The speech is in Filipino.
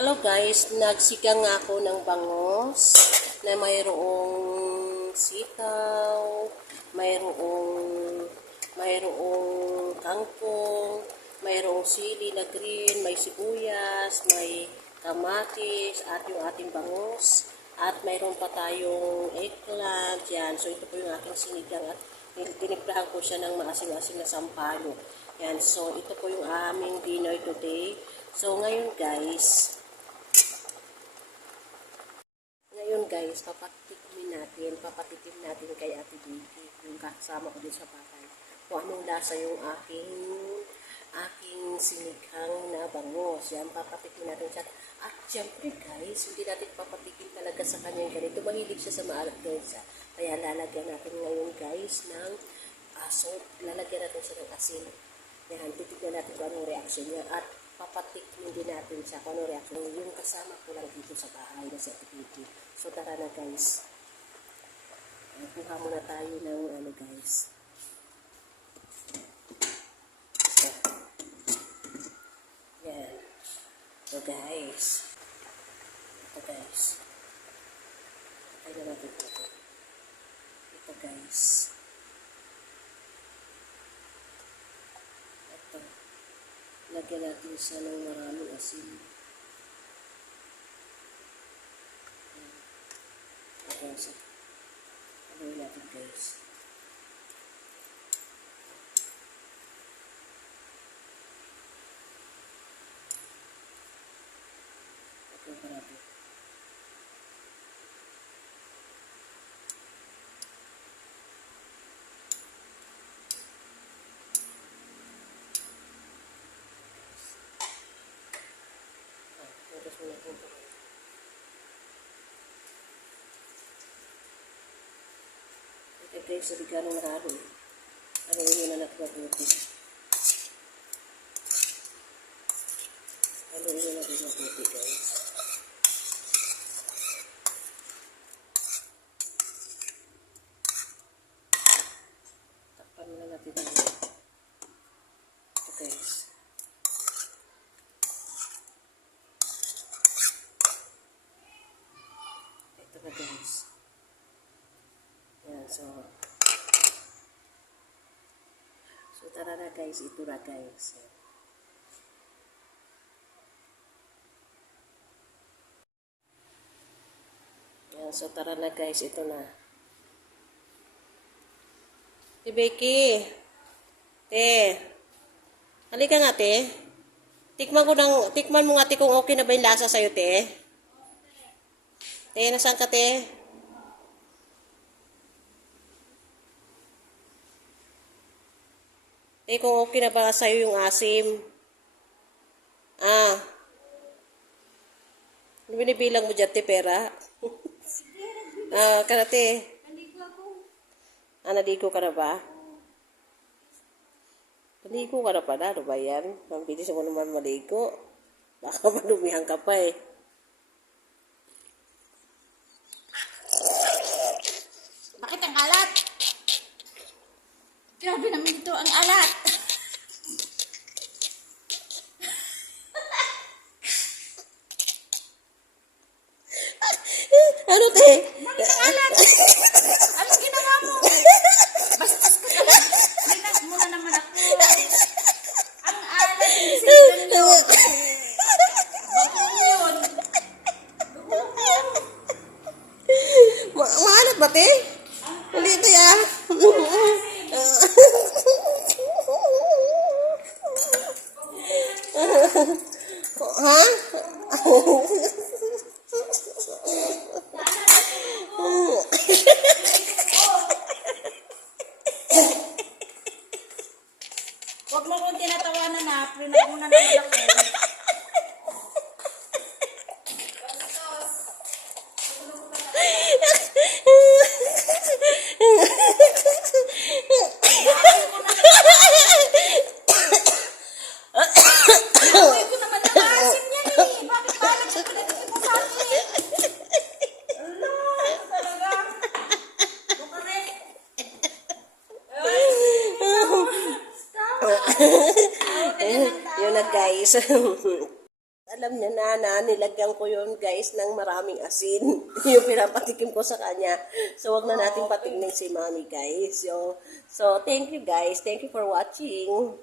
Hello guys, nagsigang nga ako ng bangos na mayroong sitaw, mayroong mayroong kangkong, mayroong sili na green, may sibuyas, may kamatis, at yung ating bangos, at mayroon pa tayong eggplant, yan. So ito po yung aking sinigang at tinimplahan ko siya ng maasim-asim na sampalo. Yan, so ito po yung aming dinner today. So ngayon guys, ngayon guys, papatikin natin, papatikim natin kay Ate Vicky, yung kasama ko din sa bahay, kung anong lasa yung aking aking sinigang na bangos. Yan, papatikin natin siya. At syempre guys, hindi natin papatikin talaga sa kanya yung ganito. Mahilig siya sa maalat guys. ah. Kaya lalagyan natin ngayon guys ng aso. Lalagyan natin siya ng asin. Yan, titignan natin kung anong reaction niya. At papatikin din natin anong reaction niya. Yung kasama ko lang dito sa bahay na Ate Vicky. So tara na guys. Uh, kuha muna tayo ng ano guys. Yan. So guys. Ito guys. Patay na natin ito. Ito guys. Lagyan natin siya ng maraming asin. Yan. Lagyan siya. Ano natin guys. Pa natin. Ito. Sa bigla ng halo. Ano yun na natin mabuti. Ano yun natin mabuti guys. Takpan muna natin ito. Ito guys. Ito na guys. Yan, so. So, tara na guys. Ito na guys. Yan, so tara na guys. Ito na. Si Becky. Te. Halika nga, te. Tikman ko ng, tikman mo nga, te, kung okay na ba yung lasa sa'yo, te. Te, nasaan ka, te? Eh, kung okay na ba sa'yo yung asim? Ah. Ano binibilang mo dyan, te, pera? ah, karate. Ah, naligo ka na ba? Naligo ka na pala, ano ba yan? Mabilis mo naman maligo. Baka madumihan ka pa eh. Bakit ang alat? Grabe naman ito ang alat. Ano, te? Bakit ang alat? Anong ginawa mo? Bastos ka ka. Linas mo na naman ako. Ang alat, hindi sinigang yun. Bakit yun? Ma maalat ba, te? Hindi, te, ah. Ha? Huwag mo kong tinatawanan na. Pinaguna naman ako. Uy, ko naman nakasim yan eh. Bakit parang siya pinatikin mo sa akin? Ala, talaga. Bukare. Stop. Yun na, guys. alam niya na na nilagyan ko yun guys ng maraming asin. yung pinapatikim ko sa kanya. So, wag na natin patignin si mami guys. So, so, thank you guys. Thank you for watching.